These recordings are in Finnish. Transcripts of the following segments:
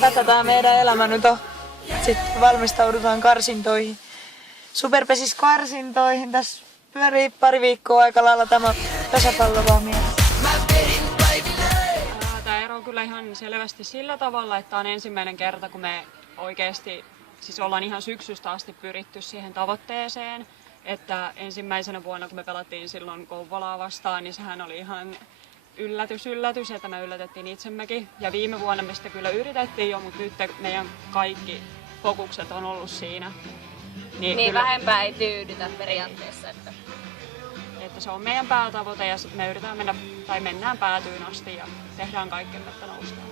Tätä tää meidän elämä nyt on. Sitten valmistaudutaan karsintoihin. Superpesis karsintoihin. Tässä pyörii pari viikkoa aika lailla tämä pesäpallo vaan mielessä. Tämä ero on kyllä ihan selvästi sillä tavalla, että on ensimmäinen kerta, kun me oikeasti siis ollaan ihan syksystä asti pyritty siihen tavoitteeseen. Että ensimmäisenä vuonna, kun me pelattiin silloin Kouvolaa vastaan, niin sehän oli ihan yllätys, että me yllätettiin itsemmekin. Ja viime vuonna me sitä kyllä yritettiin jo, mutta nyt meidän kaikki fokukset on ollut siinä. Niin kyllä, vähempää ei tyydytä periaatteessa. Että se on meidän päätavoite ja me yritetään mennään päätyyn asti ja tehdään kaikkemme, että noustaan.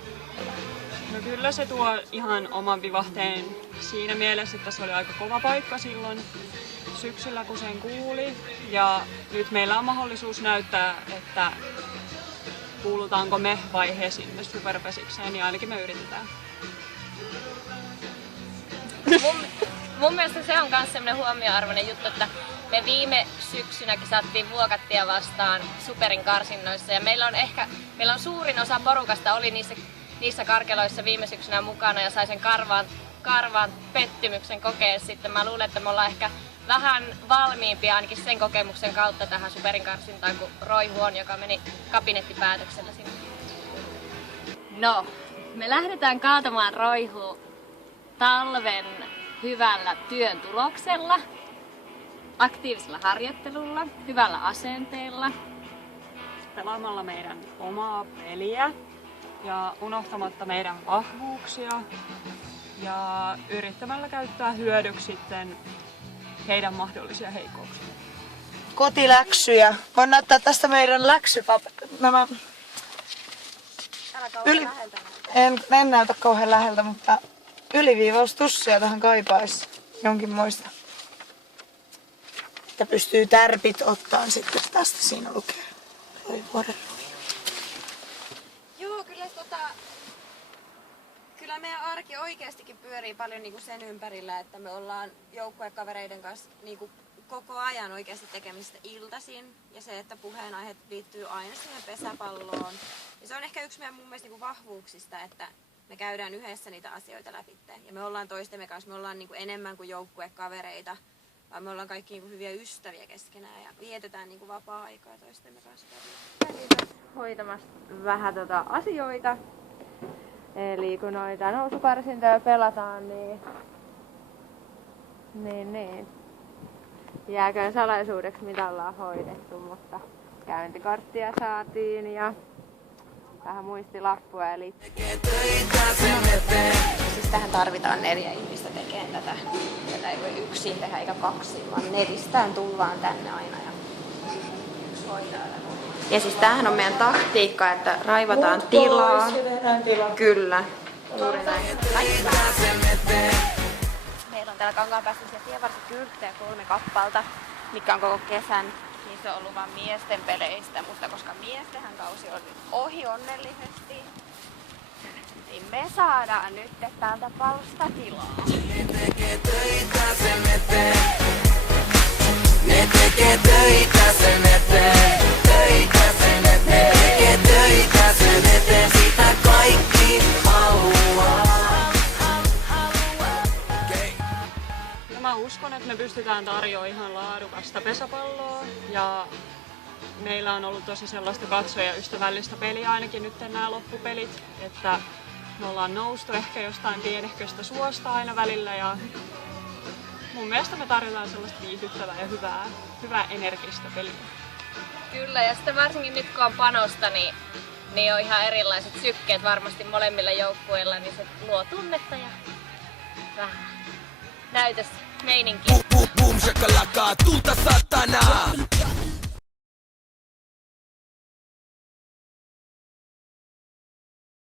No kyllä se tuo ihan oman vivahteen siinä mielessä, että se oli aika kova paikka silloin syksyllä, kun sen kuuli. Ja nyt meillä on mahdollisuus näyttää, että kuulutaanko me vaihe sinne Superpesikseen, niin ainakin me yritetään. Mun mielestä se on myös sellainen huomioarvoinen juttu, että me viime syksynäkin saattiin Vuokattia vastaan Superin karsinnoissa ja meillä on suurin osa porukasta oli niissä karkeloissa viime syksynä mukana ja sai sen karvaan pettymyksen kokea sitten. Mä luulen, että me ollaan ehkä vähän valmiimpia ainakin sen kokemuksen kautta tähän Superin karsintaan kuin Roy Huon, joka meni kabinettipäätöksellä sinne. No, me lähdetään kaatamaan Roihu talven hyvällä työn tuloksella, aktiivisella harjoittelulla, hyvällä asenteella. Pelaamalla meidän omaa peliä ja unohtamatta meidän vahvuuksia ja yrittämällä käyttää hyödyksi sitten heidän mahdollisia heikkouksia. Kotiläksyjä. Voin näyttää tästä meidän nämä... En näytä kauhean läheltä, mutta yliviivaustussia tähän kaipaisi jonkinmoista. Että pystyy tärpit ottaan sitten. Tästä siinä lukee. Joo, kyllä meidän arki oikeastikin pyörii paljon niinku sen ympärillä, että me ollaan joukkuekavereiden kanssa niinku koko ajan oikeasti tekemistä iltaisin. Ja se, että puheenaiheet liittyy aina siihen pesäpalloon. Ja se on ehkä yksi meidän mun mielestä niinku vahvuuksista, että me käydään yhdessä niitä asioita läpi. Ja me ollaan toistemme kanssa, me ollaan niinku enemmän kuin joukkuekavereita, vaan me ollaan kaikki niinku hyviä ystäviä keskenään ja vietetään niinku vapaa-aikaa toistemme kanssa. Hoitamassa vähän asioita. Eli kun noita nousukarsintoja pelataan, niin jääköön salaisuudeksi mitä ollaan hoidettu, mutta käyntikorttia saatiin ja vähän muistilappuja eli... Siis tähän tarvitaan 4 ihmistä tekemään tätä. Tätä ei voi yksin tehdä eikä 2, vaan 4 tullaan tänne aina ja yksi hoitaa tätä. Ja siis tämähän on meidän taktiikka, että raivataan tilaa. Kyllä. Juuri näin. Meillä on täällä Kankaanpäässä tienvarsikylttejä 3 kappalta, mikä on koko kesän. Niin se on ollut vaan miesten peleistä, mutta koska miestenhän kausi on nyt ohi onnellisesti, niin me saadaan nyt täältä palsta tilaa. Ne tekee töitä sen eteen. Ne tekee töitä sen eteen. Töitä sen eteen. Ne tekee töitä sen eteen. Sitä kaikki haluaa. Mä uskon, että me pystytään tarjoamaan ihan laadukasta pesäpalloa ja meillä on ollut tosi sellaista katsojaystävällistä peliä ainakin nyt nämä loppupelit, että me ollaan noustu ehkä jostain pienehköstä suosta aina välillä ja mun mielestä me tarjotaan sellaista viihdyttävää ja hyvää energistä peliä. Kyllä, ja sitten varsinkin nyt kun on panosta, niin on ihan erilaiset sykkeet varmasti molemmilla joukkueilla, niin se luo tunnetta ja vähän näytös meininkiä. Boom, shakalaka, tulta satana.